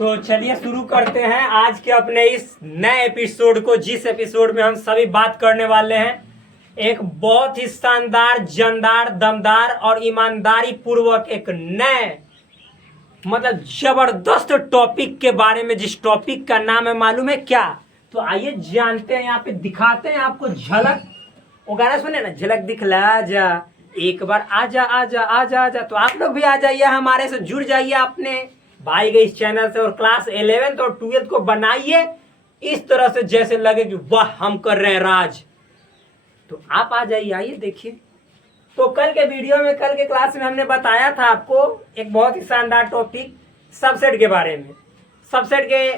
तो चलिए शुरू करते हैं आज के अपने इस नए एपिसोड को, जिस एपिसोड में हम सभी बात करने वाले हैं एक बहुत ही शानदार, जानदार, दमदार और ईमानदारी पूर्वक एक नए जबरदस्त टॉपिक के बारे में, जिस टॉपिक का नाम है मालूम है क्या? तो आइए जानते हैं, यहाँ पे दिखाते हैं आपको झलक। वो गाना सुने ना, झलक दिखला जा, एक बार आजा आजा आजा आजा। तो आप लोग भी आ जाइए, हमारे से जुड़ जाइए अपने भाई गए इस चैनल से और क्लास 11th और 12th को बनाइए इस तरह से जैसे लगे कि वाह हम कर रहे हैं राज। तो आप आ जाइए, आइए देखिए। तो कल के वीडियो में, कल के क्लास में हमने बताया था आपको एक बहुत ही शानदार टॉपिक सबसेट के बारे में, सबसेट के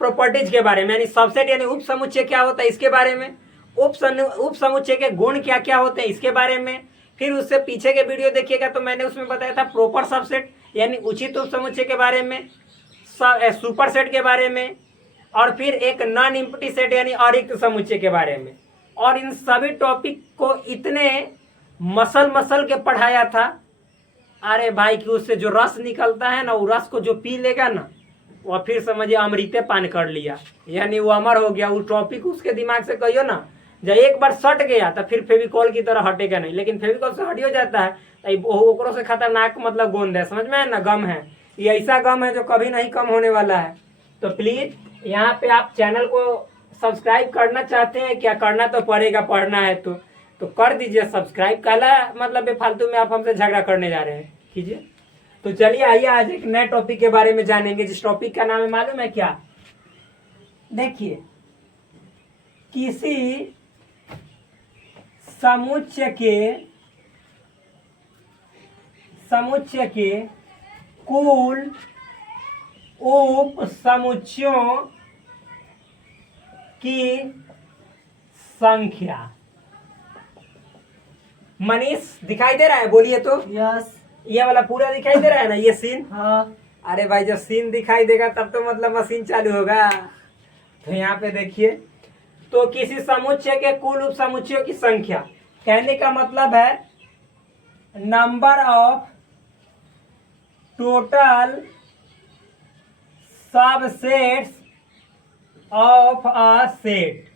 प्रॉपर्टीज के बारे में, यानी सबसेट यानी उप समुच्चय क्या होता है इसके बारे में, उप समुच्चय के गुण क्या क्या होते हैं इसके बारे में। फिर उससे पीछे के वीडियो देखिएगा तो मैंने उसमें बताया था प्रॉपर सबसेट यानी उचित उप समुच्चय के बारे में, सुपर सेट के बारे में, और फिर एक नॉन एम्प्टी सेट यानी अरिक्त समुच्चय के बारे में। और इन सभी टॉपिक को इतने मसल के पढ़ाया था, अरे भाई कि उससे जो रस निकलता है ना, वो रस को जो पी लेगा ना, वह फिर समझिए अमृते पान कर लिया, यानी वो अमर हो गया। वो टॉपिक उसके दिमाग से कहियो ना, जब एक बार सट गया तो फिर फेविकॉल की तरह हटेगा नहीं, लेकिन फेविकॉल से हट हो जाता है ओकरों से खतरनाक गोंद है, समझ में है ना, गम है। ये ऐसा गम है जो कभी नहीं कम होने वाला है। तो प्लीज यहाँ पे आप चैनल को सब्सक्राइब करना चाहते हैं क्या? करना तो पड़ेगा, पढ़ना है तो कर दीजिए सब्सक्राइब। काला बेफालतू में आप हमसे झगड़ा करने जा रहे हैं, कीजिए। तो चलिए आइए आज एक नए टॉपिक के बारे में जानेंगे, जिस टॉपिक का नाम है मालूम है क्या? देखिए, किसी समुच्चय के कुल उप समुच्चयों की संख्या। मनीष दिखाई दे रहा है? बोलिए तो। यस। ये वाला पूरा दिखाई दे रहा है ना, ये सीन? हाँ। अरे भाई जब सीन दिखाई देगा तब तो मशीन चालू होगा। तो यहाँ पे देखिए, तो किसी समुच्चय के कुल उप समुच्चयों की संख्या, कहने का मतलब है number of total subsets of a set.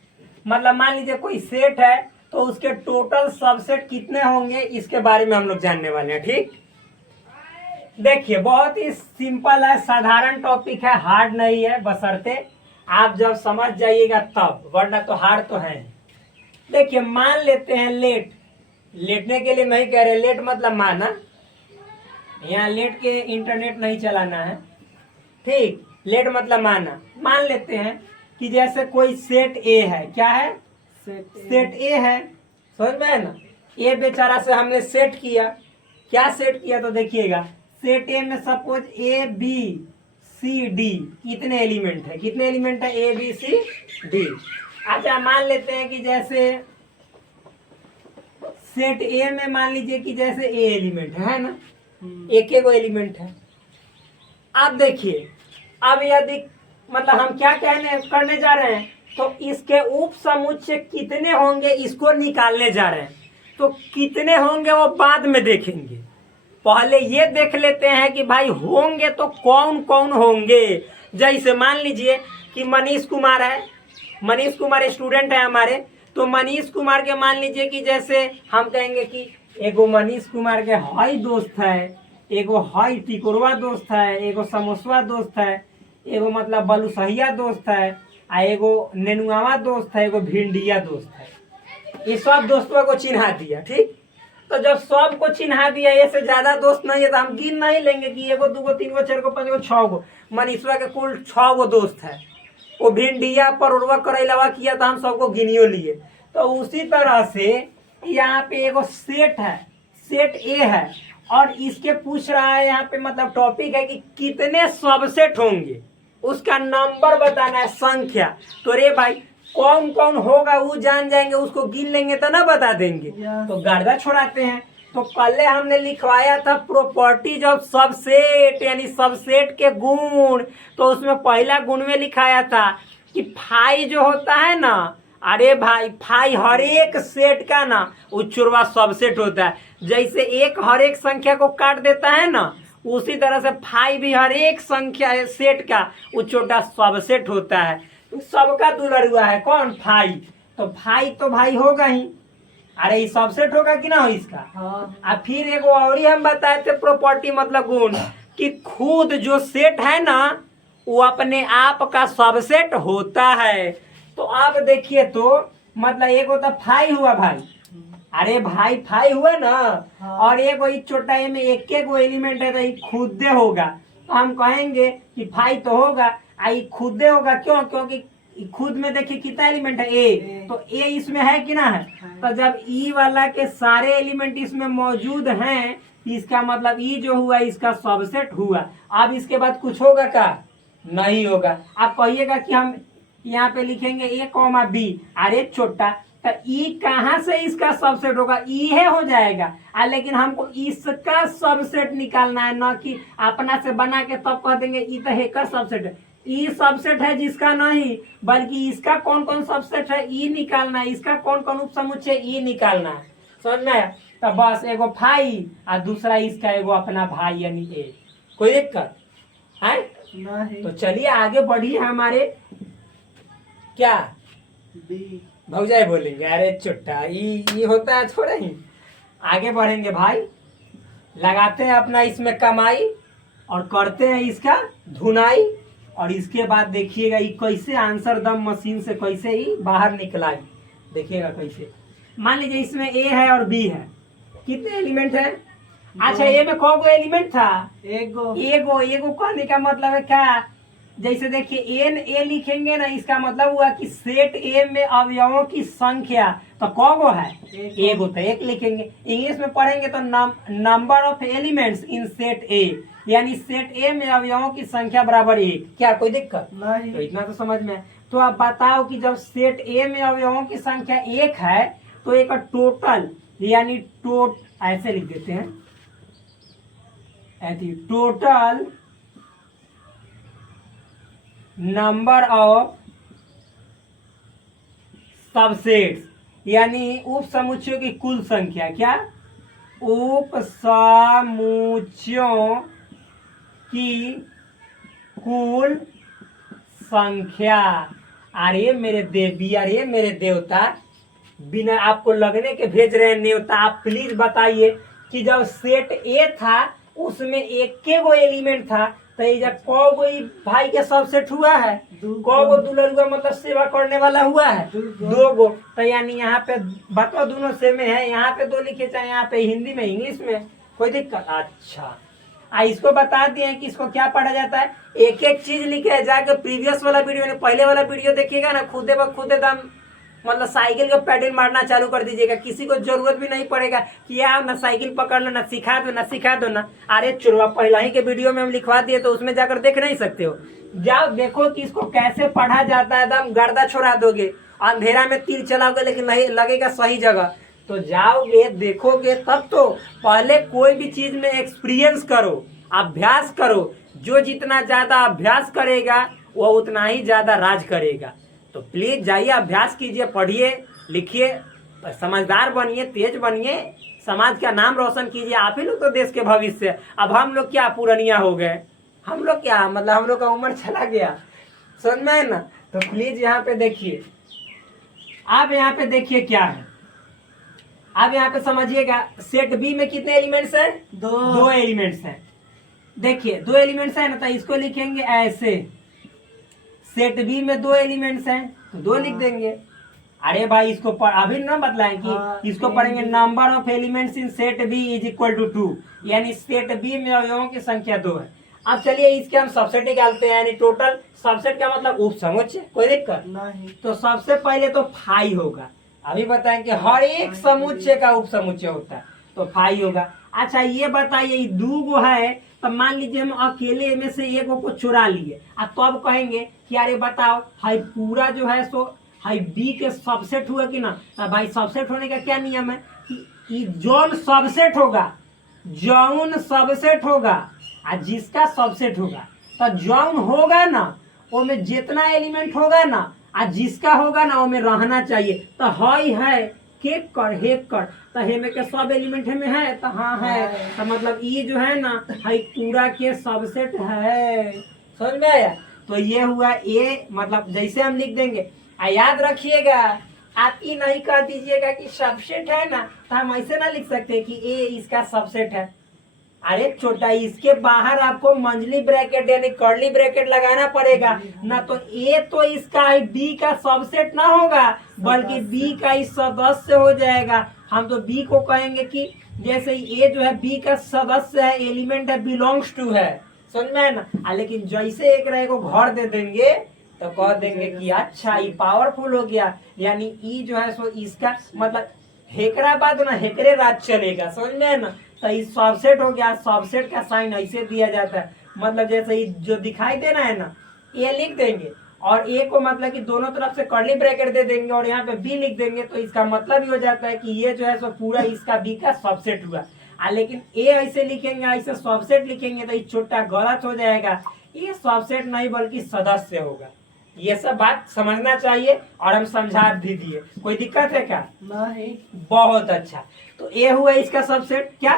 मतलब मान लीजिए कोई सेट है तो उसके टोटल सबसेट कितने होंगे इसके बारे में हम लोग जानने वाले हैं, ठीक? देखिए बहुत ही सिंपल है, साधारण टॉपिक है, हार्ड नहीं है, बशर्ते आप जब समझ जाइएगा तब, वरना तो हार्ड तो है। देखिए मान लेते हैं लेट, लेटने के लिए नहीं कह रहे, लेट मतलब माना, यहाँ लेट के इंटरनेट नहीं चलाना है, ठीक? लेट मतलब माना। मान लेते हैं कि जैसे कोई सेट ए है, क्या है? सेट ए है, समझ में है ना? ए बेचारा से हमने सेट किया, क्या सेट किया? तो देखिएगा सेट ए में suppose A B C D कितने एलिमेंट है? कितने एलिमेंट है? A B C D. अच्छा मान लेते हैं कि जैसे सेट ए में मान लीजिए कि जैसे ए एलिमेंट है ना, एक वो एलिमेंट है। अब देखिए, अब यदि हम क्या करने जा रहे हैं, तो इसके उप समुच्चय कितने होंगे इसको निकालने जा रहे हैं। तो कितने होंगे वो बाद में देखेंगे, पहले ये देख लेते हैं कि भाई होंगे तो कौन कौन होंगे। जैसे मान लीजिए कि मनीष कुमार है, मनीष कुमार स्टूडेंट है हमारे, तो मनीष कुमार के मान लीजिए कि जैसे हम कहेंगे कि एगो मनीष कुमार के हाई दोस्त है, एगो हाई टिकोरवा दोस्त है, एगो समोसवा दोस्त है, एगो बलुसहिया दोस्त है, आ एगो नेनुआवा दोस्त है, एगो भिंडिया दोस्त है। ये सब दोस्तों को चिन्हा दिया, ठीक? तो जब सब को चिन्हा दिया, ये से ज्यादा दोस्त नहीं है तो हम गिन नहीं लेंगे कि एगो दूगो तीनगो चारगो पांचगो छगो। मनीषवा के कुल 6 दोस्त है, वो भिंडिया परोरवा करैलावा किया तो हम सबको गिनियो लिए। तो उसी तरह से यहाँ पे एगो सेट है, सेट ए है, और इसके पूछ रहा है यहाँ पे टॉपिक है कि कितने सबसेट होंगे, उसका नंबर बताना है, संख्या। तो रे भाई कौन कौन होगा वो जान जाएंगे, उसको गिन लेंगे तो ना बता देंगे। तो गर्दा छोड़ाते हैं। तो पहले हमने लिखवाया था प्रॉपर्टीज ऑफ सबसेट, यानी सबसेट के गुण। तो उसमें पहला गुण में लिखाया था कि फाई जो होता है ना, अरे भाई फाई हर एक सेट का ना उच्चुरवा सबसेट होता है। जैसे एक हर एक संख्या को काट देता है ना, उसी तरह से फाई भी हर एक संख्या है सेट का वो छोटा सबसेट होता है। तो सबका दुलरुआ है कौन? फाई। तो फाई तो भाई होगा ही। अरे ये सबसेट होगा कि ना हो इसका? हाँ। फिर एक और ही हम बताए थे प्रॉपर्टी मतलब गुण कि खुद जो सेट है ना वो अपने आप का सबसेट होता है। तो आप देखिए तो मतलब एक होता फाई हुआ भाई, अरे भाई फाई हुआ ना। हाँ। और एक वही छोटा ए में एक एक वो एलिमेंट है तो ये खुदे होगा, तो हम कहेंगे कि फाई तो होगा। आई खुदे होगा क्यों? क्योंकि खुद में देखिए कितना एलिमेंट है? ए। तो ए इसमें है कि ना है? तो जब ई वाला के सारे एलिमेंट इसमें मौजूद हैं इसका मतलब ई जो हुआ इसका सबसेट हुआ। अब इसके बाद कुछ होगा क्या? नहीं होगा। आप कहिएगा कि हम यहाँ पे लिखेंगे ए कॉमा बी, अरे छोटा तो ई कहाँ से इसका सबसेट होगा? ई है हो जाएगा। लेकिन हमको इसका सबसेट निकालना है, ना कि अपना से बना के तब कह देंगे ई तो है का सबसेट है। ई सबसेट है जिसका नहीं, बल्कि इसका कौन कौन सबसेट है ई निकालना है, इसका कौन कौन उपसमुच्चय ई निकालना है। समझ में? तो बस एगो भाई और दूसरा इसका एगो अपना भाई यानी ए। कोई दिक्कत है? नहीं। तो चलिए आगे बढ़िए हमारे क्या भौजाई बोलेंगे, अरे चुट्टा ये होता है थोड़ा ही। आगे बढ़ेंगे भाई, लगाते हैं अपना इसमें कमाई और करते हैं इसका धुनाई। और इसके बाद देखिएगा ये कैसे आंसर दम मशीन से कैसे ही बाहर निकला है, देखिएगा कैसे। मान लीजिए इसमें ए है और बी है, कितने एलिमेंट है? अच्छा ए में कौन एलिमेंट था? एगो। एगो कहने का मतलब है क्या? जैसे देखिए एन ए लिखेंगे ना इसका मतलब हुआ कि सेट ए में अवयवों की संख्या तो कौगो है? एगो। तो एक लिखेंगे। इंग्लिश में पढ़ेंगे तो number of elements in set ए, यानी सेट ए में अवयवों की संख्या बराबर एक। क्या कोई दिक्कत नहीं? तो इतना तो समझ में। तो आप बताओ कि जब सेट ए में अवयवों की संख्या एक है तो एक टोटल यानी ऐसे लिख देते हैं टोटल नंबर ऑफ सबसेट्स यानी उप समुच्चयों की कुल संख्या। क्या? उप समुच्चयों की कुल संख्या। अरे मेरे देवी, अरे मेरे देवता, बिना आपको लगने के भेज रहे हैं न्योता, आप प्लीज बताइए कि जब सेट ए था उसमें एक के वो एलिमेंट था तो ये कौगो भाई के सबसेट हुआ है? कौगो दुलरुआ मतलब सेवा करने वाला हुआ है? दो गो। तो यानी यहाँ पे बताओ दोनों सेम है, यहाँ पे दो लिखे चाहे यहाँ पे हिंदी में इंग्लिश में, कोई दिक्कत? अच्छा इसको बता दिए कि इसको क्या पढ़ा जाता है। एक एक चीज लिखे है, जाके प्रीवियस वाला वीडियो पहले वाला वीडियो देखिएगा ना, खुदे ब खुदे दम मतलब साइकिल का पेडल मारना चालू कर दीजिएगा। किसी को जरूरत भी नहीं पड़ेगा कि यार ना साइकिल पकड़ लो, ना सिखा दो ना। अरे चुरवा पहला ही के वीडियो में हम लिखवा दिए तो उसमें जाकर देख नहीं सकते हो। जाओ देखो कि इसको कैसे पढ़ा जाता है, एकदम गर्दा छोड़ा दोगे। अंधेरा में तीर चलाओगे लेकिन नहीं लगेगा सही जगह। तो जाओगे देखोगे तब तो। पहले कोई भी चीज में एक्सपीरियंस करो, अभ्यास करो। जो जितना ज्यादा अभ्यास करेगा वो उतना ही ज्यादा राज करेगा। तो प्लीज जाइए अभ्यास कीजिए, पढ़िए, लिखिए, समझदार बनिए, तेज बनिए, समाज का नाम रोशन कीजिए। आप ही लोग तो देश के भविष्य। अब हम लोग क्या पुरानिया हो गए? हम लोग क्या मतलब हम लोग का उम्र चला गया, समझ में है ना? तो प्लीज यहाँ पे देखिए, आप यहाँ पे देखिए क्या है। आप यहाँ पे समझिएगा सेट बी में कितने एलिमेंट्स हैं? दो एलिमेंट्स हैं। देखिए दो एलिमेंट्स है ना, तो इसको लिखेंगे ऐसे, सेट बी में दो एलिमेंट्स हैं तो दो लिख देंगे। अरे भाई इसको अभी ना बतलाएं कि इसको पढ़ेंगे number of elements in set B is equal to 2, यानी सेट बी में अवयवों की संख्या 2 है। अब चलिए इसके हम सबसेट निकालते हैं, यानी टोटल सबसेट का मतलब उप समुच्चय। कोई दिक्कत नहीं? तो सबसे पहले तो फाई होगा। अभी बताएं कि हर एक समुच्चय का उप समुच्चय होता है तो फाई होगा। अच्छा ये बताइए दो गो है तो मान लीजिए हम अकेले में से एक को चुरा लिए, अब तो कहेंगे कि अरे बताओ हाई पूरा जो है सो हाई बी के सबसेट हुआ कि ना? तो भाई सबसेट होने का क्या नियम है कि जौन सबसेट होगा जिसका सबसेट होगा तो जौन होगा ना वो में जितना एलिमेंट होगा ना जिसका होगा ना वो में रहना चाहिए। तो हई है केक कर हेक कर तो हेमे के सब एलिमेंट में है तो हाँ है तो मतलब ये जो है ना है पूरा के सबसेट है। समझ में आया? तो ये हुआ ए, मतलब जैसे हम लिख देंगे। याद रखिएगा, आप ये नहीं कह दीजिएगा कि सबसेट है ना, तो हम ऐसे ना लिख सकते कि ए इसका सबसेट है। अरे छोटा, इसके बाहर आपको मंझली ब्रैकेट यानी कर्ली ब्रैकेट लगाना पड़ेगा ना, तो ए तो इसका बी का सबसेट ना होगा बल्कि बी का ही सदस्य हो जाएगा। हम तो बी को कहेंगे कि जैसे ए जो है बी का सदस्य है, एलिमेंट है, बिलोंग्स टू है। समझ में है ना? लेकिन जैसे एक रहे को घर दे देंगे तो कह देंगे कि अच्छा ये पावरफुल हो गया, यानी ई जो है सो इसका मतलब हेकरा बाद ना हेकरे राज चलेगा। समझ में है ना? तो ये सबसेट हो गया। सबसेट का साइन ऐसे दिया जाता है, मतलब जैसे ये जो दिखाई दे रहा है ना, ये लिख देंगे और ए को मतलब कि दोनों तरफ से कर्ली ब्रैकेट दे देंगे और यहाँ पे बी लिख देंगे, तो इसका मतलब ही हो जाता है कि ये जो है सो पूरा इसका बी का सबसेट हुआ। लेकिन ए ऐसे लिखेंगे, ऐसे सबसेट लिखेंगे तो ये छोटा गलत हो जाएगा। ये सबसेट नहीं बल्कि सदस्य होगा। ये सब बात समझना चाहिए और हम समझा भी दिए। कोई दिक्कत है क्या? नहीं। बहुत अच्छा। तो ए हुआ इसका सबसेट। क्या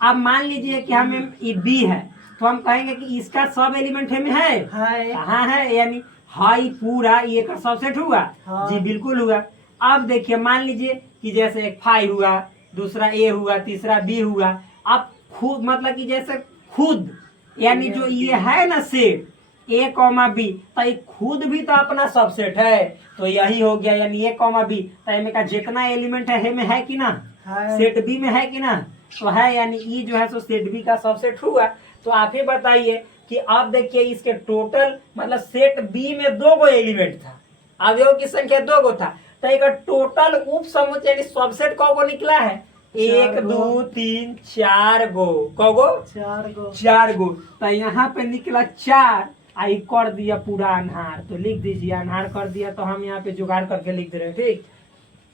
अब मान लीजिए कि हमें ये बी है तो हम कहेंगे कि इसका सब एलिमेंट में है कहाँ है, यानी हाई पूरा ये का सबसेट हुआ। हाँ। जी बिल्कुल हुआ। अब देखिए मान लीजिए कि जैसे एक 5 हुआ, दूसरा ए हुआ, तीसरा बी हुआ। अब खुद मतलब कि जैसे खुद यानी जो ये है ना सेट ए कॉमा बी, तो ये खुद भी तो अपना सबसेट है, तो यही हो गया यानी ए कॉमा बी। तो इनमें का जितना एलिमेंट है में है कि ना, सेट बी में है कि ना, तो है, यानी ई जो है सो सेट बी का सबसेट हुआ। तो आप ही बताइए कि अब देखिए इसके टोटल मतलब सेट बी में 2 गो एलिमेंट था, अवयव की संख्या 2 गो था, तो एक टोटल उप समुच्चय यानी सबसेट कौ गो निकला है? 1 2 3 4 गो। कौ गो? 4 गो। तो यहाँ पे निकला 4। आई कर दिया पूरा अनहार, तो लिख दीजिए अनहार कर दिया, तो हम यहाँ पे जुगाड़ करके लिख दे रहे हैं। ठीक,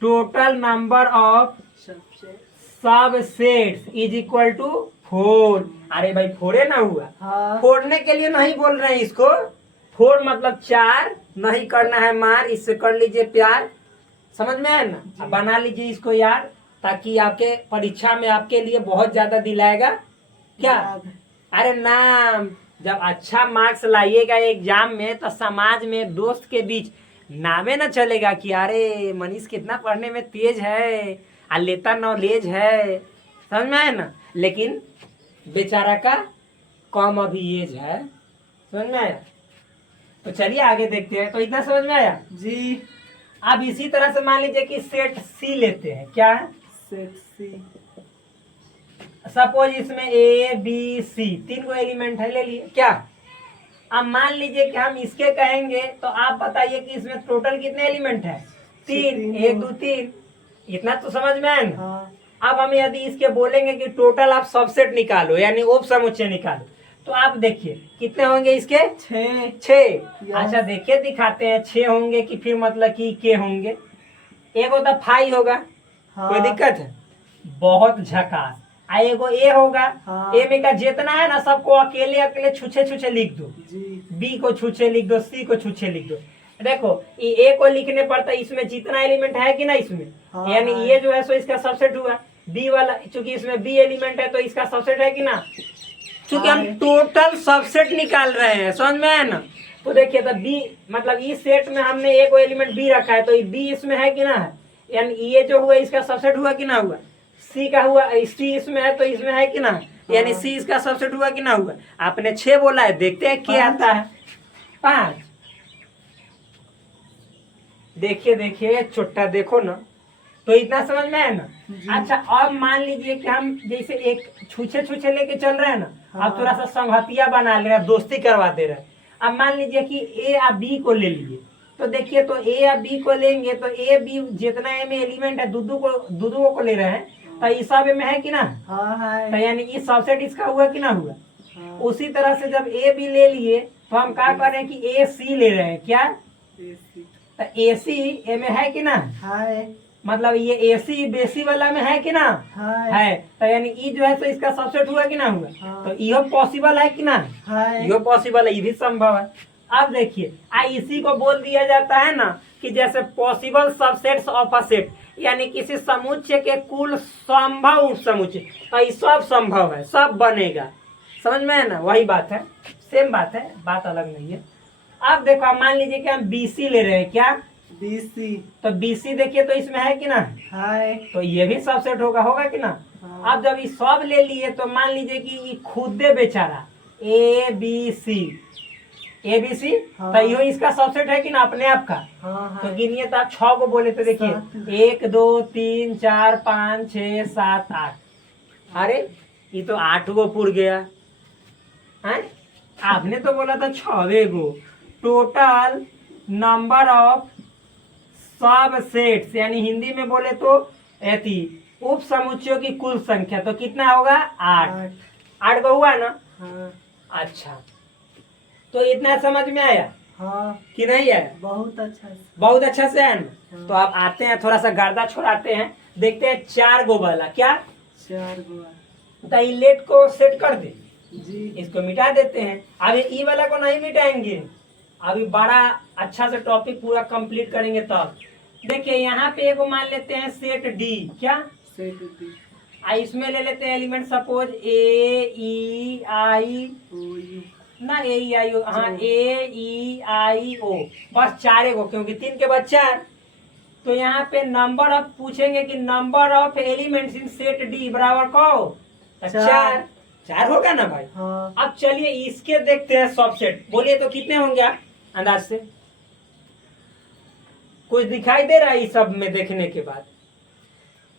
total number of subsets is equal to 4। अरे भाई 4 ना हुआ? हाँ। फोड़ने के लिए नहीं बोल रहे हैं इसको, 4 मतलब 4, नहीं करना है मार, इससे कर लीजिए प्यार। समझ में है ना? बना लीजिए इसको यार, ताकि आपके परीक्षा में आपके लिए बहुत ज्यादा दिलाएगा। क्या? अरे नाम जब अच्छा मार्क्स लाइएगा एग्जाम में तो समाज में दोस्त के बीच नामे ना चलेगा कि अरे मनीष कितना पढ़ने में तेज है, लेता नॉलेज है। समझ में आया ना? लेकिन बेचारा का कम अभी एज है। समझ में आया? तो चलिए आगे देखते हैं। तो इतना समझ में आया जी। अब इसी तरह से मान लीजिए कि सेट सी लेते हैं। क्या है? सेट सी। सपोज इसमें ए बी सी 3 गो एलिमेंट है, ले लिए। क्या? अब मान लीजिए कि हम इसके कहेंगे, तो आप बताइए कि इसमें टोटल कितने एलिमेंट है? 3। 1 2 3। इतना तो समझ में आया ना? हाँ। अब हम यदि इसके बोलेंगे कि टोटल आप सबसेट निकालो यानी उप समुच्चय निकालो, तो आप देखिए कितने होंगे इसके? 6। अच्छा देखिए दिखाते हैं, 6 होंगे कि फिर मतलब कि के होंगे? एक होता 5 होगा। हाँ। कोई दिक्कत है? बहुत झकास। एगो ए होगा। हाँ। ए में का जितना है ना सबको अकेले अकेले छुछे छुछे लिख दो। बी को छुछे लिख दो, सी को छुछे लिख दो। देखो ये ए को लिखने पड़ता है, इसमें जितना एलिमेंट है कि ना इसमें, हाँ। यानी ये जो है सो इसका सबसेट हुआ। बी वाला चूंकि इसमें बी एलिमेंट है तो इसका सबसेट है कि ना, चूंकि हम टोटल सबसेट निकाल रहे हैं। समझ में है ना? तो देखिए तो बी मतलब इस सेट में हमने एक एलिमेंट बी रखा है, तो बी इसमें है कि ना है, यानी ये जो हुआ इसका सबसेट हुआ कि ना हुआ। सी का हुआ, सी इसमें है तो इसमें है कि ना, यानी सी इसका सबसेट हुआ कि ना हुआ। आपने 6 बोला है, देखते हैं क्या आता है। 5। देखिए देखिए छोटा देखो ना, तो इतना समझ में है ना? अच्छा अब मान लीजिए कि हम जैसे एक छुछे छुछे लेके चल रहे हैं ना, अब थोड़ा सा संगतिया बना ले रहे हैं, दोस्ती करवा दे रहे हैं। अब मान लीजिए कि ए या बी को ले लिए, तो देखिए तो ए या बी को लेंगे तो ए बी जितना ए में एलिमेंट है दूधू को ले रहे हैं, तो इस सब में है कि ना? हाँ है। तो यानी इस सबसेट इसका हुआ कि ना हुआ? हाँ। उसी तरह से जब ए बी ले लिए तो हम क्या कर रहे हैं कि ए सी ले रहे हैं। क्या? तो ए सी ए में है कि ना? है। मतलब ये ए सी बेसी वाला में है कि ना? है। तो यानी ई जो है तो इसका सबसेट हुआ कि ना हुआ? हाँ। तो यो पॉसिबल है कि ना? है। यो पॉसिबल है, ये भी संभव है। अब देखिए इसी को बोल दिया जाता है ना कि जैसे possible subsets of a set, यानी किसी समुच्चय के कुल संभव उप समुच्चय, तो ये सब संभव है, सब बनेगा। समझ में है ना, वही बात है, सेम बात है, बात अलग नहीं है। अब देखो, आप मान लीजिए कि हम BC ले रहे हैं, क्या BC, तो BC देखिए तो इसमें है कि ना, है, तो ये भी सबसेट होगा कि ना। हाँ। अब जब ये सब ले लिए तो मान लीजिए कि ये खुदे बेचारा ABC, हाँ। तो यो इसका सबसेट है कि ना अपने आप का। हाँ, तो है। गिनिए, तो आप 6 को बोले तो देखिए, 1 2 3 4 5 6 7 8। अरे ये तो 8 गो पुर गया है। आपने तो बोला था 6 गो। टोटल नंबर ऑफ सब सेट्स, यानी हिंदी में बोले तो ऐसी उप समुच्चयों की कुल संख्या, तो कितना होगा 8। 8 गो हुआ ना। हाँ, अच्छा, तो इतना समझ में आया हाँ, कि नहीं आया? बहुत अच्छा है। बहुत अच्छा से है ना। हाँ। तो आप आते हैं, थोड़ा सा गर्दा छोड़ाते हैं, देखते हैं 4 गो वाला क्या। 4 गो तो ये लेट को सेट कर दे, जी। इसको मिटा देते हैं। अब ये ई वाला को नहीं मिटाएंगे, अभी बड़ा अच्छा से टॉपिक पूरा कंप्लीट करेंगे तब। देखिए यहाँ पे एगो मान लेते हैं सेट डी, क्या सेट डी, इसमें ले लेते हैं एलिमेंट, सपोज AEI ना, AEIO, हाँ AEIO, बस 4 गो, क्योंकि 3 के बाद 4। तो यहाँ पे नंबर ऑफ पूछेंगे कि number of elements in set D बराबर को 4 होगा ना भाई। हाँ। अब चलिए इसके देखते हैं सबसेट, बोलिए तो कितने होंगे आप अंदाज से? कुछ दिखाई दे रहा है इस सब में देखने के बाद?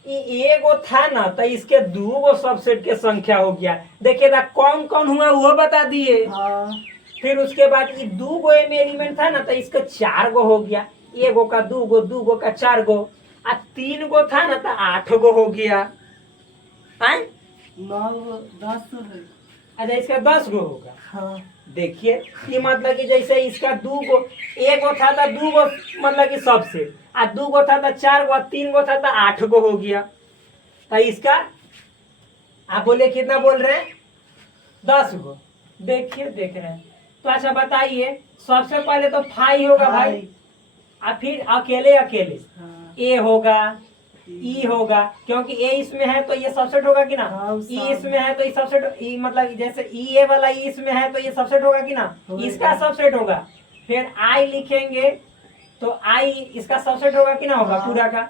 ये एगो था ना, तो इसके 2 गो सबसेट के संख्या हो गया। देखिए ना कौन कौन हुआ वो बता दिए। हाँ। फिर उसके बाद ये 2 गो में एलिमेंट था ना, तो इसका 4 गो हो गया। एगो का 2 गो, 2 गो का 4 गो, और 3 गो था ना तो 8 गो हो गया। 9 गो 10 है। अच्छा, इसका 10 गो होगा। हाँ। देखिए ये मतलब कि जैसे इसका 2 गो, एगो था तो 2 गो मतलब कि सबसे, और 2 गो था तो 4 गो, 3 गो था तो 8 गो हो गया। तो इसका आप बोले कितना बोल रहे हैं? 10 गो। देखिए देख रहे हैं। तो अच्छा बताइए, सबसे पहले तो फाई होगा भाई, और फिर अकेले अकेले हाँ। ए होगा, ई होगा, क्योंकि ए इसमें है तो ये सबसेट होगा कि ना। हाँ, ई इसमें है तो ये सबसेट, ई मतलब जैसे ई ए वाला ई इसमें है तो ये सबसेट होगा कि ना, इसका सबसेट होगा। फिर आई लिखेंगे तो आई इसका सबसेट होगा कि ना होगा, हाँ। पूरा का।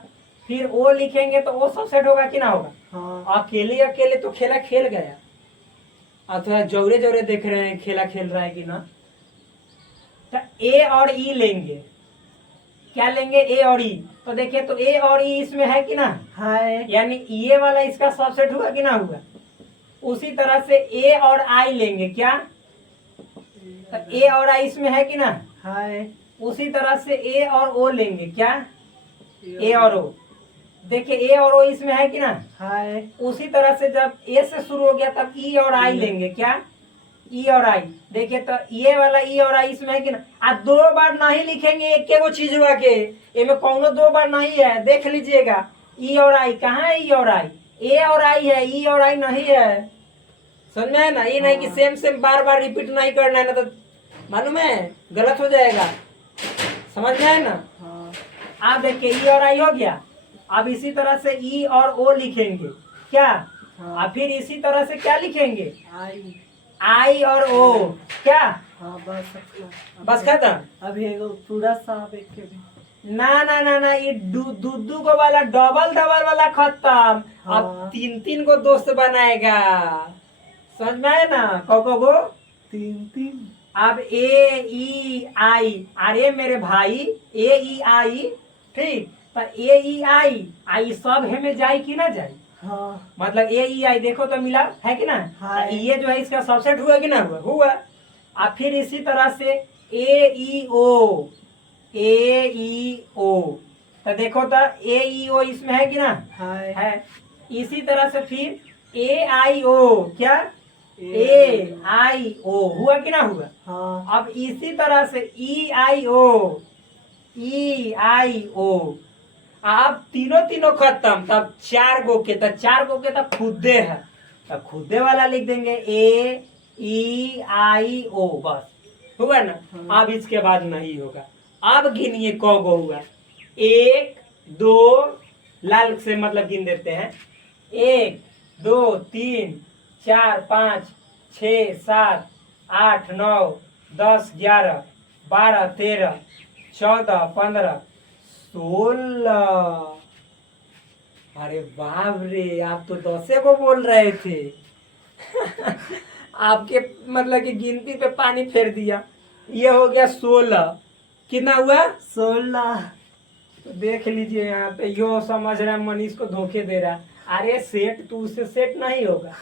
फिर ओ लिखेंगे तो वो सबसेट होगा कि ना होगा। हाँ। अकेले अकेले तो खेला खेल गया। अब थोड़ा जोरे जोरे देख रहे हैं खेला खेल रहा है कि ना। तो ए और ई लेंगे, क्या लेंगे? ए और ई। तो देखिए तो ए और ई इसमें है कि ना, है, यानी ये वाला इसका सबसेट हुआ कि ना हुआ। उसी तरह से ए और आई लेंगे, क्या? तो ए और आई इसमें है कि ना, है। उसी तरह से ए और ओ लेंगे, क्या? ए और ओ। देखिए ए और ओ इसमें है कि ना, है। उसी तरह से जब ए से शुरू हो गया तब ई और आई लेंगे, क्या? ई और आई। देखिए तो ये वाला ई और आई इसमें है कि ना। आ 2 बार नहीं लिखेंगे एक वो चीज हुआ के, इनमें कौनो 2 बार नहीं है, देख लीजिएगा। ई और आई कहाँ है? ई और आई, ए और आई है, ई और आई नहीं है। समझ में है ना? ये नहीं कि सेम सेम बार बार रिपीट नहीं करना है, ना तो मालूम है गलत हो जाएगा। समझ में है ना? हाँ। आप देखिए ई और आई हो गया। अब इसी तरह से ई और ओ लिखेंगे, क्या? हाँ। अब फिर इसी तरह से क्या लिखेंगे? आई, आई और ओ, क्या? हाँ, बस खत्म। अभी एगो पूरा साहब एक के भी। ना ना ना ना, ये दू गो वाला डबल डबल वाला खत्म। हाँ। अब 3 गो दोस्त बनाएगा। समझ में आया ना? को गो 3। अब ए ई आई, अरे मेरे भाई ए ई आई, ठीक। तो ए ई आई सब है में जाए कि ना जाए? हाँ। मतलब ए ई आई देखो तो मिला है कि ना। हाँ। ये जो है इसका सबसेट हुआ कि ना हुआ? हुआ। अब फिर इसी तरह से ए ई ओ, तो देखो तो ए ई ओ इसमें है कि ना, है। इसी तरह से फिर ए आई ओ, क्या? ए आई ओ हुआ कि ना हुआ? हाँ। अब इसी तरह से ई आई ओ, अब तीनों खत्म। तब 4 गो के, तो 4 गो के तो खुदे है, तब खुदे वाला लिख देंगे ए ई आई ओ, बस हुआ ना। अब इसके बाद नहीं होगा। अब गिनिए क गो हुआ, 1 2 लाल से मतलब गिन देते हैं। 1 2 3 4 5 6 7 8 9 10 11 12 13 14 15 16। अरे बाप रे, आप तो 10 को बोल रहे थे। आपके मतलब कि गिनती पे पानी फेर दिया। ये हो गया 16। कितना हुआ? 16। तो देख लीजिए यहाँ पे, यो समझ रहा है मनीष को धोखे दे रहा है। अरे सेठ, तू उससे सेठ नहीं होगा।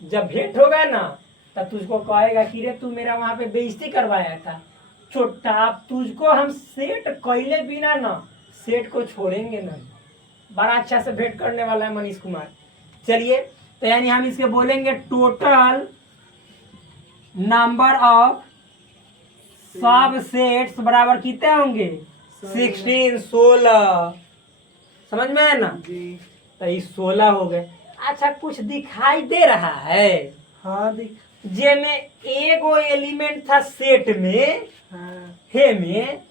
जब भेंट होगा ना तब तुझको कहेगा कि रे तू मेरा वहां पे बेइज्जती करवाया था छोटा। अब तुझको हम सेठ कहले बिना ना सेठ को छोड़ेंगे नहीं। बड़ा अच्छा से भेंट करने वाला है मनीष कुमार। चलिए, तो यानी हम इसके बोलेंगे टोटल नंबर ऑफ सब सेट्स बराबर कितने होंगे? 16, 16। समझ में है ना? जी। तो ये 16 हो गए। अच्छा, कुछ दिखाई दे रहा है? हाँ दिख। जेमे एगो एलिमेंट था सेट में, हाँ। हे में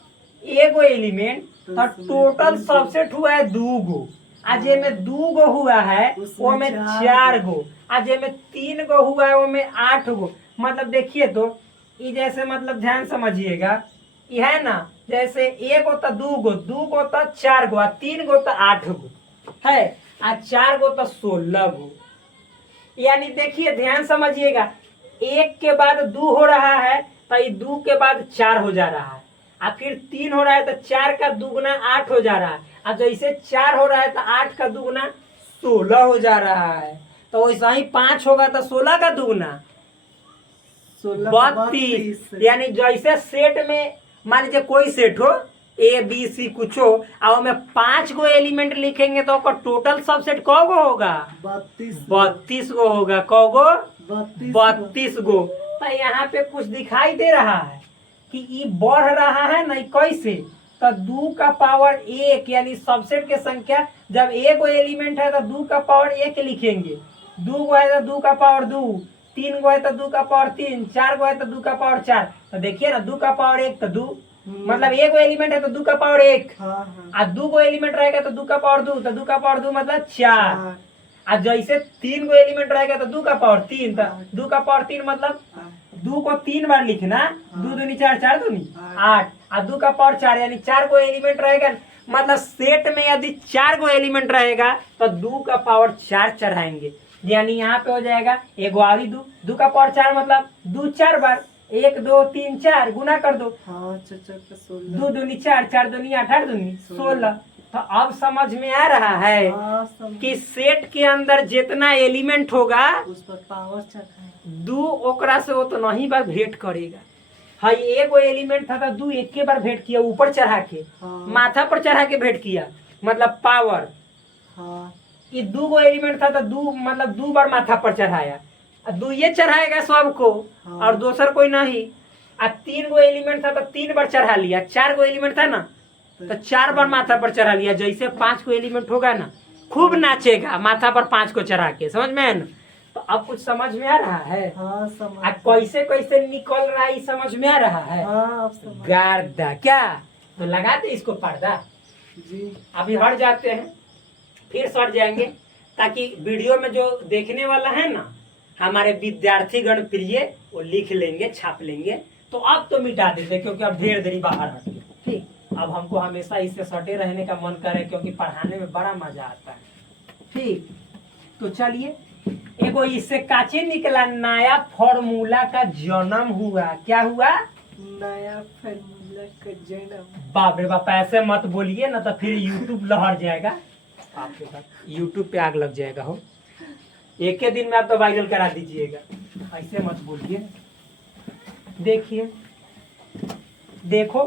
एगो एलिमेंट तो टोटल सबसेट हुआ है 2 गो। आ जेमे 2 गो हुआ है वो में 4 गो। आ जेमे 3 गो हुआ है वो में 8 गो। मतलब देखिए तो ये जैसे मतलब ध्यान समझिएगा, ये है ना, जैसे 1 गो तो 2 गो, 2 गो तो 4 गो, 3 गो तो 8 गो है, आ 4 गो तो 16 गो। यानी देखिए ध्यान समझिएगा, 1 के बाद 2 हो रहा है तो ये 2 के बाद 4 हो जा रहा है। और फिर 3 हो रहा है तो 4 का दुगुना 8 हो जा रहा है। और जैसे 4 हो रहा है तो 8 का दुगुना 16 हो जा रहा है। तो वैसा ही 5 होगा तो 16 का दुगुना 32। यानी जैसे सेट में मान लीजिए कोई सेट हो ए बी सी कुछ हो और में 5 गो एलिमेंट लिखेंगे तो टोटल सबसेट कौ गो होगा? 32 गो होगा। कौ गो? 32 गो। तो यहाँ पे कुछ दिखाई दे रहा है कि ये बढ़ रहा है ना, कैसे? तो 2 का पावर 1 यानी सबसेट के संख्या, जब एक गो एलिमेंट है तो 2 का पावर 1 लिखेंगे। 2 गो है तो 2 का पावर 2, 3 गो है तो 2 का पावर 3, 4 गो है तो 2 का पावर 4। तो देखिए ना, 2 का पावर 1 तो 2, मतलब एक गो एलिमेंट है तो 2 का पावर 1। और 2 गो एलिमेंट रहेगा तो 2 का पावर 2, तो 2 का पावर 2 मतलब 4। और जैसे 3 गो एलिमेंट रहेगा तो 2 का पावर 3, तो 2 का पावर 3 मतलब 2 को 3 बार लिखना। 2 दूनी 4, 4 दूनी 8, और 2 का पावर 4 यानी 4 गो एलिमेंट रहेगा। मतलब सेट में यदि 4 गो एलिमेंट रहेगा तो 2 का पावर 4 चढ़ाएंगे। यानी यहाँ पे हो जाएगा एगो आवी 2, 2 का पावर 4 मतलब 2 4 बार, 1 2 3 4 गुना कर दो। हाँ, 2 दूनी 4, 4 दूनी 8, 8 दूनी 16। तो अब समझ में आ रहा है कि सेट के अंदर जितना एलिमेंट होगा उस पर पावर चढ़ाए 2 ओकरा से उतना ही बार भेंट करेगा। हाँ, एगो एलिमेंट था तो 2 एक के बार भेंट किया, ऊपर चढ़ा के। हाँ। माथा पर चढ़ा के भेंट किया, मतलब पावर। हाँ। ये 2 गो एलिमेंट था तो 2 मतलब 2 बार माथा पर चढ़ाया। 2 ये चढ़ाएगा सबको। हाँ। और दूसर कोई नहीं। 3 गो एलिमेंट था तो 3 बार चढ़ा लिया। 4 गो एलिमेंट था ना तो 4 बार माथा पर चढ़ा लिया। जैसे 5 गो एलिमेंट होगा ना, खूब नाचेगा माथा पर 5 को चढ़ा के। समझ में है ना? तो अब कुछ समझ में आ रहा है? हाँ, समझ। कैसे कैसे निकल रहा है समझ में आ रहा है? हाँ, अब समझ। गर्दा क्या? तो लगाते इसको पर्दा। जी। अभी हट जाते हैं, फिर सट जाएंगे, ताकि वीडियो में जो देखने वाला है ना हमारे विद्यार्थीगण प्रिय, वो लिख लेंगे, छाप लेंगे। तो अब तो मिटा देते क्योंकि अब ढेर देरी बाहर हट गया। ठीक, अब हमको हमेशा इससे सटे रहने का मन करे क्योंकि पढ़ाने में बड़ा मजा आता है। ठीक, तो चलिए, एगो इससे काचे निकला नया फॉर्मूला का जन्म हुआ। क्या हुआ? नया फॉर्मूला का जन्म। बाप रे बाप, ऐसे मत बोलिए ना तो फिर यूट्यूब लहर जाएगा। आपके साथ यूट्यूब पे आग लग जाएगा। हो, एक ही दिन में आप तो वायरल करा दीजिएगा। ऐसे मत बोलिए। देखिए, देखो,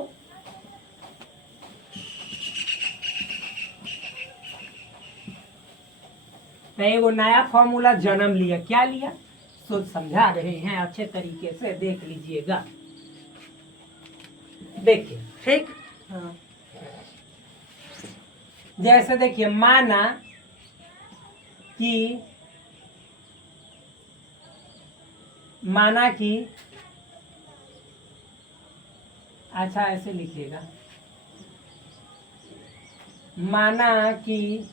तो एगो नया फॉर्मूला जन्म लिया। क्या लिया? सोच समझा रहे हैं अच्छे तरीके से, देख लीजिएगा। देखिए, ठीक। हाँ। जैसे देखिए, माना कि अच्छा ऐसे लिखिएगा, माना कि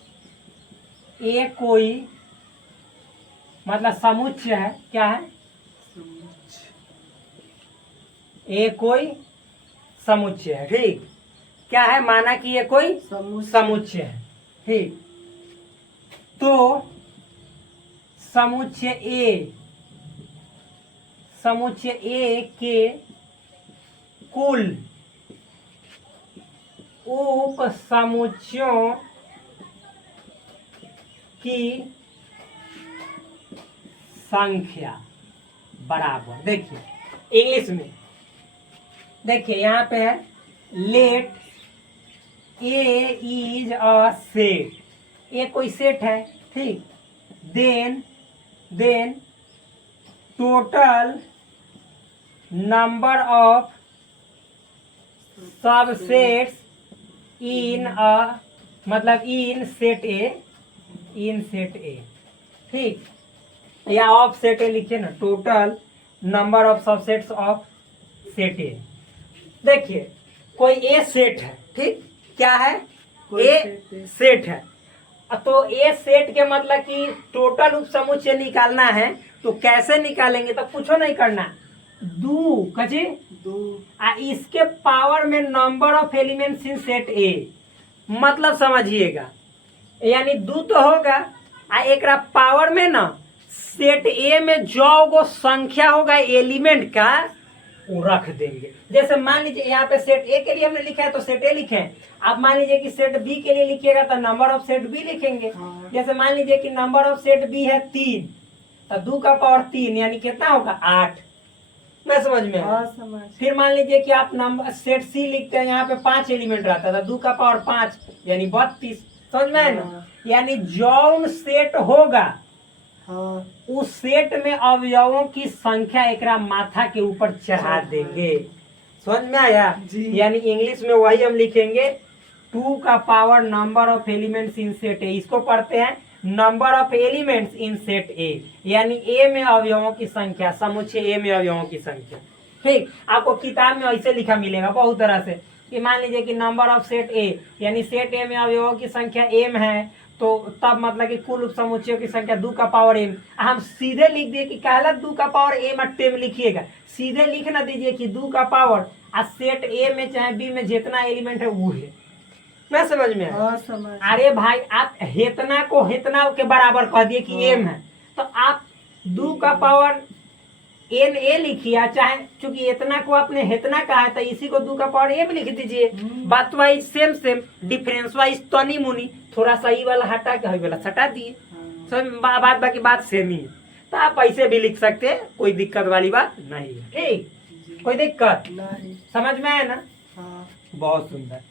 ए कोई मतलब समुच्चय है, क्या है, ए कोई समुच्चय है, ठीक। क्या है, माना कि ये कोई समुच्चय है, ठीक। तो समुच्चय ए के कुल उप समुच्चयों की संख्या बराबर, देखिए इंग्लिश में देखिए यहाँ पे है, let A is a set, A कोई सेट है, ठीक। Then total number of subsets in a मतलब इन सेट ए, ठीक। या ऑफ सेट ए लिखिए ना, total number of subsets of set ए। देखिए कोई ए सेट है, ठीक। क्या है, ए सेट है। तो ए सेट के मतलब कि टोटल उप समुच्चय निकालना है, तो कैसे निकालेंगे, तो कुछ नहीं करना, दो कजी दो इसके पावर में number of elements in set ए, मतलब समझिएगा, यानी दो तो होगा एक पावर में ना सेट ए में जो गो संख्या होगा एलिमेंट का वो रख देंगे। जैसे मान लीजिए यहाँ पे सेट ए के लिए हमने लिखा है तो सेट ए लिखे हैं। आप मान लीजिए कि सेट बी के लिए लिखिएगा तो नंबर ऑफ सेट बी लिखेंगे। जैसे मान लीजिए कि नंबर ऑफ सेट बी है 3, तो 2 का पावर 3 यानी कितना होगा 8। मैं समझ में समझ। फिर मान लीजिए कि आप नंबर सेट सी लिखते हैं, यहाँ पे 5 एलिमेंट रहता था, 2 का पावर 5 यानी 32। समझ में है ना, यानी जौन सेट होगा उस सेट में अवयवों की संख्या एकरा माथा के ऊपर चढ़ा देंगे। समझ में आया, यानी इंग्लिश में वही हम लिखेंगे 2 का power number of elements in set ए, इसको पढ़ते हैं number of elements in set ए, यानी ए में अवयवों की संख्या, समुच्चय ए में अवयवों की संख्या, ठीक। आपको किताब में ऐसे लिखा मिलेगा बहुत तरह से कि मान लीजिए कि नंबर ऑफ सेट ए, यानी सेट ए में अवयवों की संख्या एम है, तो तब मतलब कि कुल समुच्चयों की संख्या 2 का पावर एम। हम सीधे लिख दिए कि कहला 2 का पावर एम टेम लिखिएगा, सीधे लिख ना दीजिए कि 2 का पावर सेट ए में चाहे बी में जितना एलिमेंट है वो है। मैं समझ में समझ। अरे भाई आप हेतना को हेतना के बराबर कह दिए कि एम है, तो आप 2 का पावर एन ए लिखिए, चाहे चूंकि इतना को आपने हेतना कहा है तो इसी को 2 का पावर एम लिख दीजिए। बात वाइज सेम डिफरेंस वाइज तनी मुनी थोड़ा सा ई वाला हटा के वाला सटा दिए, बात बाकी बात सेम ही है। तो आप ऐसे भी लिख सकते हैं, कोई दिक्कत वाली बात नहीं है, ठीक, कोई दिक्कत नहीं। समझ में है ना, बहुत सुंदर।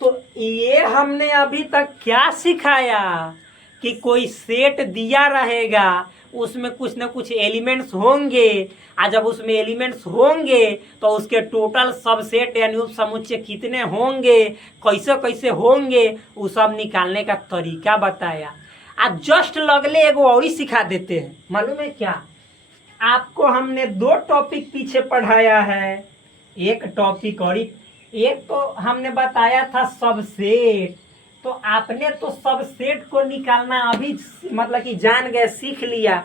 तो ये हमने अभी तक क्या सिखाया कि कोई सेट दिया रहेगा, उसमें कुछ न कुछ एलिमेंट्स होंगे, और जब उसमें एलिमेंट्स होंगे तो उसके टोटल सबसेट यानी उप समुच्चय कितने होंगे, कैसे कैसे होंगे, वो सब निकालने का तरीका बताया। आज जस्ट लगले एगो और ही सिखा देते हैं, मालूम है क्या, आपको हमने 2 टॉपिक पीछे पढ़ाया है। एक टॉपिक और एक तो हमने बताया था सबसेट, तो आपने तो सबसेट को निकालना अभी मतलब कि जान गए, सीख लिया।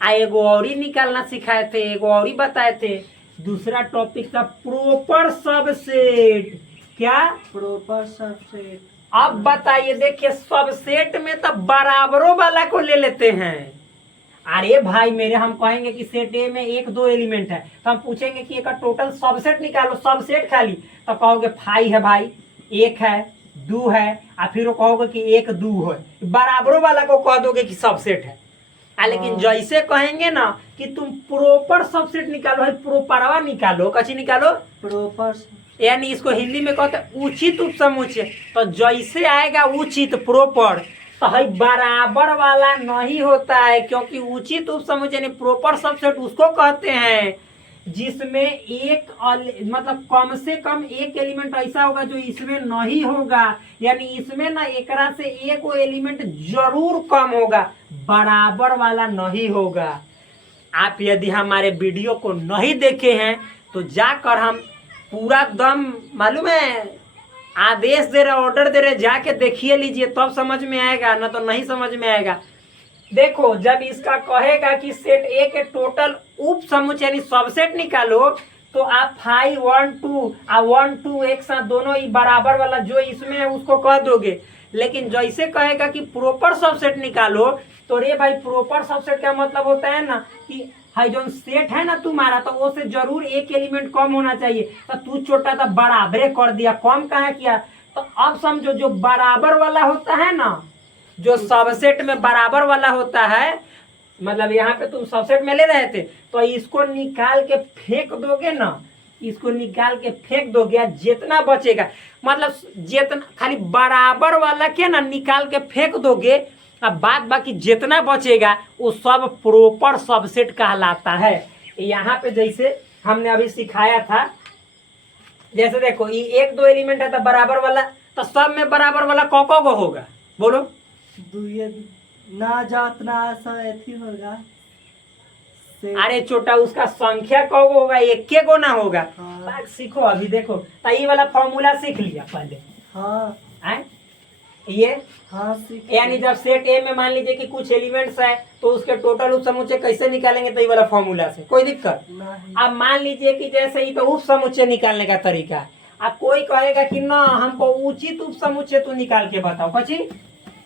एगो और ही निकालना सिखाए थे, एगो और ही बताए थे। दूसरा टॉपिक था प्रॉपर सबसेट। क्या प्रॉपर सबसेट? अब बताइए, देखिए सबसेट में तो बराबरों वाला को ले लेते हैं। अरे भाई मेरे, हम कहेंगे कि सेट ए में 1-2 एलिमेंट है, तो हम पूछेंगे कि एक टोटल सबसेट निकालो, सबसेट खाली, तो कहोगे 5 है भाई, 1 है, 2 है, और फिर वो कहोगे कि 1-2 है, बराबरों वाला को कह दोगे कि सबसेट है। लेकिन जैसे कहेंगे ना कि तुम प्रॉपर सबसेट निकालो है, प्रॉपरवा निकालो, कची निकालो प्रॉपर, यानी इसको हिंदी में कहते हैं उचित उपसमुच्चय। तो जैसे आएगा उचित प्रॉपर, तो है बराबर वाला नहीं होता है, क्योंकि उचित उपसमुच्चय यानी प्रॉपर सबसेट उसको कहते हैं जिसमें एक मतलब कम से कम एक एलिमेंट ऐसा होगा जो इसमें नहीं होगा, यानी इसमें ना एकरा से एक वो एलिमेंट जरूर कम होगा, बराबर वाला नहीं होगा। आप यदि हमारे वीडियो को नहीं देखे हैं तो जाकर हम पूरा दम, मालूम है आदेश दे रहे, ऑर्डर दे रहे, जाके देखिए लीजिए तब समझ में आएगा, ना तो नहीं समझ में आएगा। देखो जब इसका कहेगा कि सेट ए के टोटल उप समुच्चय यानी सबसेट निकालो, तो आप 5 1 2 1 2 एक साथ दोनों ही बराबर वाला जो इसमें है उसको कह दोगे। लेकिन जैसे कहेगा कि प्रॉपर सबसेट निकालो, तो रे भाई प्रॉपर सबसेट का मतलब होता है ना कि हाई जो सेट है ना तुम्हारा, तो वो से जरूर एक एलिमेंट कम होना चाहिए। तो तू छोटा था बराबरे कर दिया, कम कहाँ किया। तो अब समझो जो बराबर वाला होता है ना, जो सबसेट में बराबर वाला होता है, मतलब यहाँ पे तुम सबसेट में ले रहे थे, तो इसको निकाल के फेंक दोगे ना, इसको निकाल के फेंक दोगे, जितना बचेगा मतलब जितना खाली बराबर वाला के ना निकाल के फेंक दोगे, अब बात बाकी जितना बचेगा वो सब प्रॉपर सबसेट कहलाता है। यहाँ पे जैसे हमने अभी सिखाया था, जैसे देखो ये एक दो एलिमेंट है तो बराबर वाला, तो सब में बराबर वाला कौको को होगा, बोलो। दुए ना जात ना ऐसा एथी होगा। अरे छोटा उसका संख्या कौ गो होगा, एक के गो ना होगा। हाँ। बात सीखो अभी, देखो तो ये वाला फॉर्मूला सीख लिया पहले। हाँ आए? ये हाँ सीख। यानी जब सेट ए में मान लीजिए कि कुछ एलिमेंट्स है, तो उसके टोटल उप समुच्चय कैसे निकालेंगे, तो ये वाला फॉर्मूला से, कोई दिक्कत नहीं। अब मान लीजिए कि जैसे ही तो उप समुच्चय निकालने का तरीका है। अब कोई कहेगा कि ना हमको उचित उप समुच्चय तू निकाल के बताओ, कची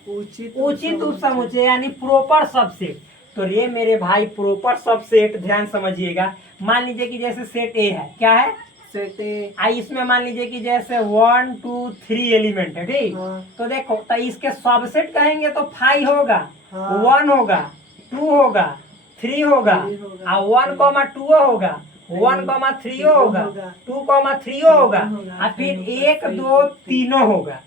उचित उप समुच्चय यानी प्रॉपर सबसेट। तो ये मेरे भाई प्रॉपर सबसेट ध्यान समझिएगा। मान लीजिए कि जैसे सेट ए है, क्या है सेट ए, इसमें मान लीजिए कि जैसे 1 2 3 एलिमेंट है, ठीक। हाँ। तो देखो तो इसके सबसेट कहेंगे तो 5 होगा, हाँ। 1 होगा, 2 होगा, 3 होगा, और 1,2 होगा, 1,3 होगा, 2,3 होगा, और फिर 1 2 3 होगा।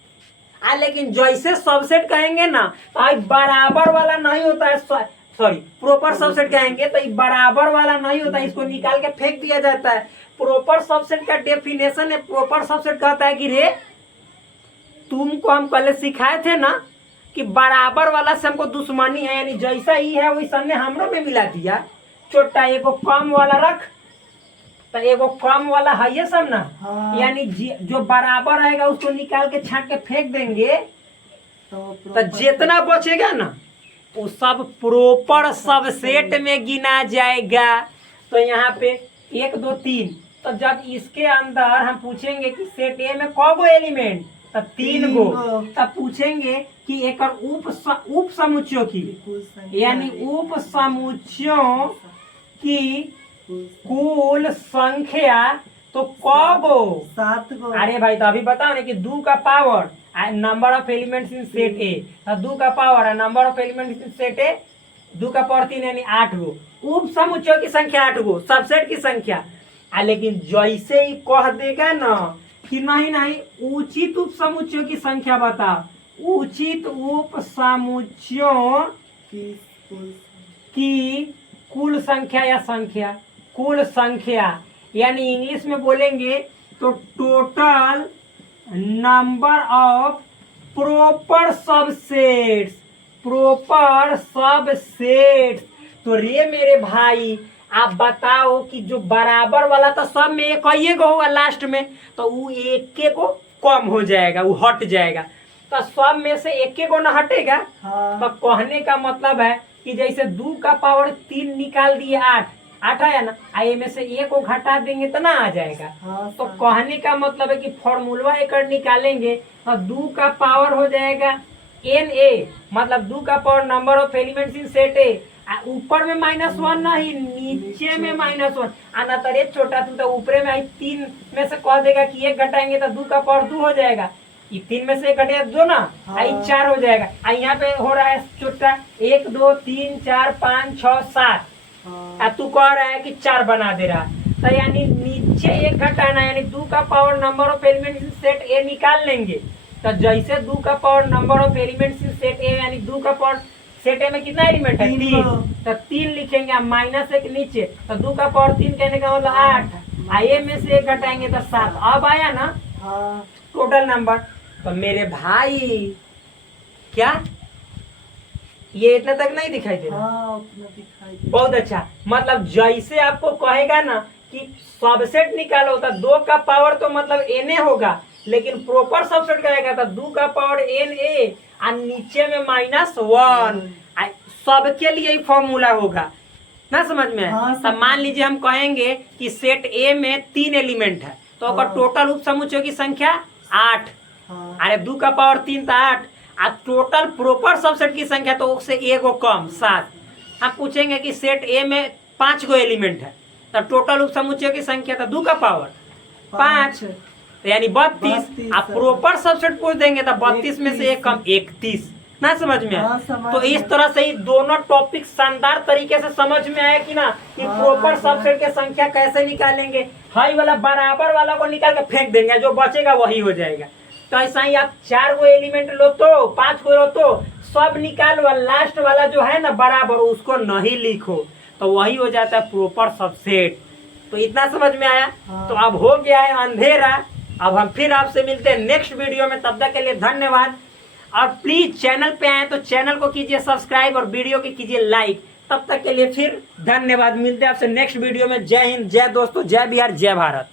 लेकिन जैसे सबसेट कहेंगे ना, तो ये बराबर वाला नहीं होता है, सॉरी प्रॉपर सबसेट कहेंगे तो ये बराबर वाला नहीं होता है, इसको निकाल के फेंक दिया जाता है। प्रॉपर सबसेट का डेफिनेशन है, प्रॉपर सबसेट कहता है कि रे तुमको हम पहले सिखाए थे ना कि बराबर वाला से हमको दुश्मनी है, यानी जैसा ही है वैसा ने हमरो में मिला दिया। छोटा एगो कम वाला रख, तो एगो कम वाला है ये सब ना। हाँ। यानी जो बराबर आएगा उसको निकाल के छाट के फेंक देंगे, तो जितना बचेगा ना वो सब प्रॉपर सबसेट में गिना जाएगा। तो यहाँ पे 1 2 3, तो जब इसके अंदर हम पूछेंगे कि सेट ए में कौगो एलिमेंट, तो 3 गो, तब पूछेंगे कि एक उप समुच्चयों की, यानी उप समुच्चयों की कुल संख्या तो कौगो, 7 गो। अरे भाई तो अभी बताओ ना कि 2 का power number of elements in set ए, 2 का पावर है number of elements in set ए, 2 का पावर 3 यानी 8 गो। उप समुच्चयों की संख्या 8 गो, सबसेट की संख्या। लेकिन जैसे ही कह देगा ना कि नहीं नहीं उचित उप समुच्चयों की संख्या बता, उचित उप समुच्चयों की कुल संख्या या संख्या, कुल संख्या यानी इंग्लिश में बोलेंगे तो total number of proper subsets, proper subsets. तो रे मेरे भाई आप बताओ कि जो बराबर वाला तो सब में एक ही को होगा लास्ट में, तो वो एक के को कम हो जाएगा, वो हट जाएगा। तो सब में से एक के को ना हटेगा। हाँ। तो कहने का मतलब है कि जैसे 2 का पावर 3 निकाल दिए 8 आया ना, आई में से एक को घटा देंगे तो ना आ जाएगा। हाँ, तो कहने का मतलब है कि फॉर्मूला एक निकालेंगे तो 2 का पावर हो जाएगा Na, मतलब 2 का power number of elements in set ए, ऊपर में -1 नहीं, नीचे में -1। आना तरे छोटा तू तो ऊपर में 3 में से कह देगा कि 1 घटाएंगे तो 2 का पावर 2 हो जाएगा, 3 में से 1 घटेगा 2 ना, आई 4 हो जाएगा। यहाँ पे हो रहा है छोटा 1 2 3 4 5 6 7, तू कह रहा है कि 4 बना दे रहा, तो यानी नीचे 1 घटाना, यानी 2 का power number of elements in set ए निकाल लेंगे। तो जैसे 2 का power number of elements in set ए, यानी 2 का पावर सेट ए में कितना एलिमेंट है 3, तो 3 लिखेंगे, -1 नीचे, तो 2 का पावर 3 कहने का मतलब 8, आए में से 1 घटाएंगे तो 7। अब आया ना टोटल नंबर। तो मेरे भाई क्या ये इतना तक नहीं दिखाई दे रहा? हाँ, उतना दिखाई दे। बहुत अच्छा, मतलब जैसे आपको कहेगा ना कि सबसेट निकालो तो 2 का पावर तो मतलब एने होगा, लेकिन प्रॉपर सबसेट का क्या था 2 का पावर n a और नीचे में -1 सबके लिए ही फॉर्मूला होगा ना समझ में हाँ, तब मान लीजिए हम कहेंगे कि सेट ए में 3 एलिमेंट है तो ओकर हाँ। टोटल उप समुच्चयों की संख्या 8 हाँ अरे 2 का पावर 3 था 8 और टोटल प्रॉपर सबसेट की संख्या तो उससे एगो कम 7। हम पूछेंगे कि सेट ए में 5 गो एलिमेंट है तो टोटल उप समुच्चयों की संख्या था 2 का पावर 5 तो यानी 32 आप प्रॉपर सबसेट पूछ देंगे तो 32 में से एक कम 31 ना समझ में हाँ, आया समझ तो इस में। तरह से ही दोनों टॉपिक शानदार तरीके से समझ में आया कि ना कि हाँ, प्रॉपर हाँ, सबसेट के संख्या कैसे निकालेंगे हाई वाला बराबर वाला को निकाल के फेंक देंगे जो बचेगा वही हो जाएगा। तो ऐसा ही आप 4 गो एलिमेंट लो तो 5 गो लो तो सब निकालो लास्ट वाला जो है ना बराबर उसको नहीं लिखो तो वही हो जाता है प्रॉपर सबसेट। तो इतना समझ में आया हाँ। तो अब हो गया है अंधेरा। अब हम फिर आपसे मिलते हैं नेक्स्ट वीडियो में तब तक के लिए धन्यवाद। और प्लीज चैनल पे आए तो चैनल को कीजिए सब्सक्राइब और वीडियो को कीजिए लाइक। तब तक के लिए फिर धन्यवाद। मिलते हैं आपसे नेक्स्ट वीडियो में। जय हिंद, जय दोस्तों, जय बिहार, जय भारत।